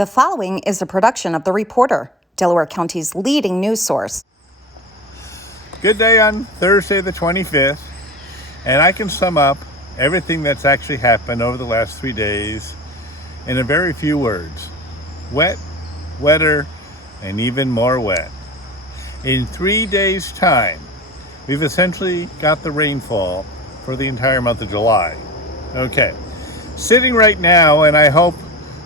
The following is a production of The Reporter, Delaware County's leading news source. Good day on Thursday the 25th, and I can sum up everything that's actually happened over the last 3 days in a very few words. Wet, wetter, and even more wet. In 3 days' time, we've essentially got the rainfall for the entire month of July. Okay, sitting right now, and I hope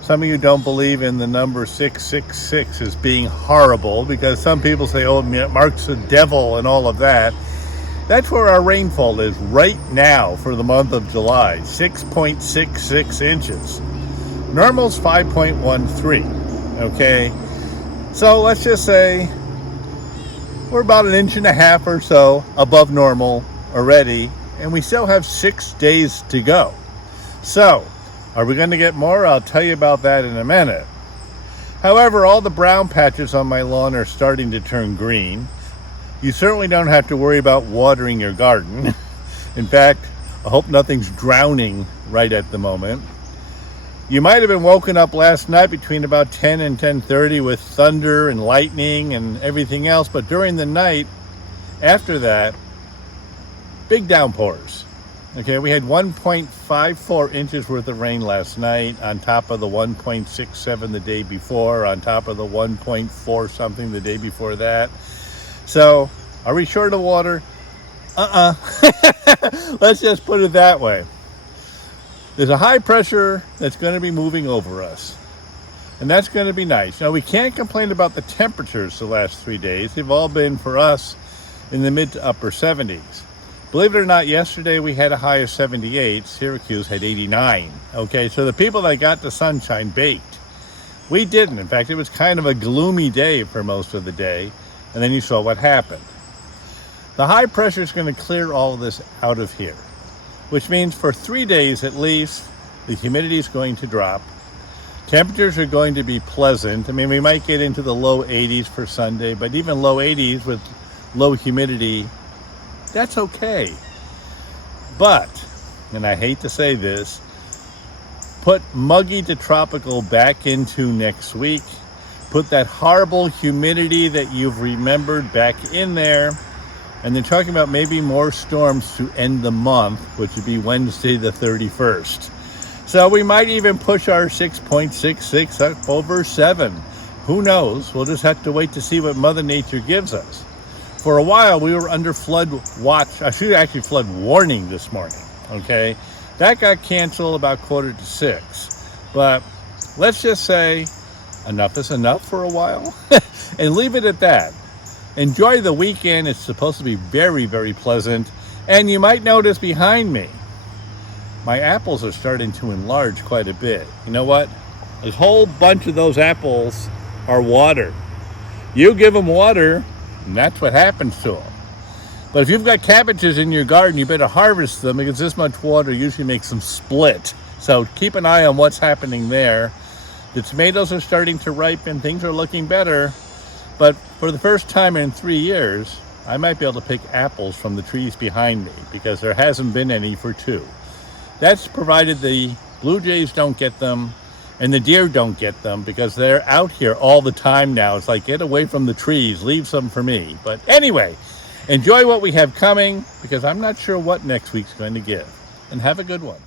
some of you don't believe in the number 666 as being horrible, because some people say, oh, it marks the devil and all of that. That's where our rainfall is right now for the month of July, 6.66 inches. Normal's 5.13, okay? So let's just say we're about 1.5 inches or so above normal already, and we still have 6 days to go. So, are we going to get more? I'll tell you about that in a minute. However, all the brown patches on my lawn are starting to turn green. You certainly don't have to worry about watering your garden. In fact, I hope nothing's drowning right at the moment. You might have been woken up last night between about 10 and 10:30 with thunder and lightning and everything else, but during the night after that, big downpours. Okay, we had 1.54 inches worth of rain last night on top of the 1.67 the day before, on top of the 1.4 something the day before that. So, are we short of water? Let's just put it that way. There's a high pressure that's going to be moving over us, and that's going to be nice. Now, we can't complain about the temperatures the last 3 days. They've all been, for us, in the mid to upper 70s. Believe it or not, yesterday we had a high of 78. Syracuse had 89. Okay, so the people that got the sunshine baked. We didn't. In fact, it was kind of a gloomy day for most of the day, and then you saw what happened. The high pressure is going to clear all of this out of here, which means for 3 days at least, the humidity is going to drop. Temperatures are going to be pleasant. I mean, we might get into the low 80s for Sunday, but even low 80s with low humidity, that's okay. But, and I hate to say this, put muggy to tropical back into next week. Put that horrible humidity that you've remembered back in there. And they're talking about maybe more storms to end the month, which would be Wednesday the 31st. So we might even push our 6.66 up over 7. Who knows? We'll just have to wait to see what Mother Nature gives us. For a while, we were under flood watch. I should actually flood warning this morning, okay? That got canceled about 5:45. But let's just say enough is enough for a while and leave it at that. Enjoy the weekend. It's supposed to be very, very pleasant. And you might notice behind me, my apples are starting to enlarge quite a bit. You know what? A whole bunch of those apples are water. You give them water, and that's what happens to them. But if you've got cabbages in your garden, you better harvest them, because this much water usually makes them split. So keep an eye on what's happening there. The tomatoes are starting to ripen. Things are looking better. But for the first time in 3 years, I might be able to pick apples from the trees behind me, because there hasn't been any for 2. That's provided the blue jays don't get them and the deer don't get them, because they're out here all the time now. It's like, get away from the trees, leave some for me. But anyway, enjoy what we have coming, because I'm not sure what next week's going to give. And have a good one.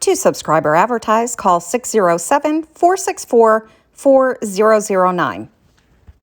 To subscribe or advertise, call 607-464-4009.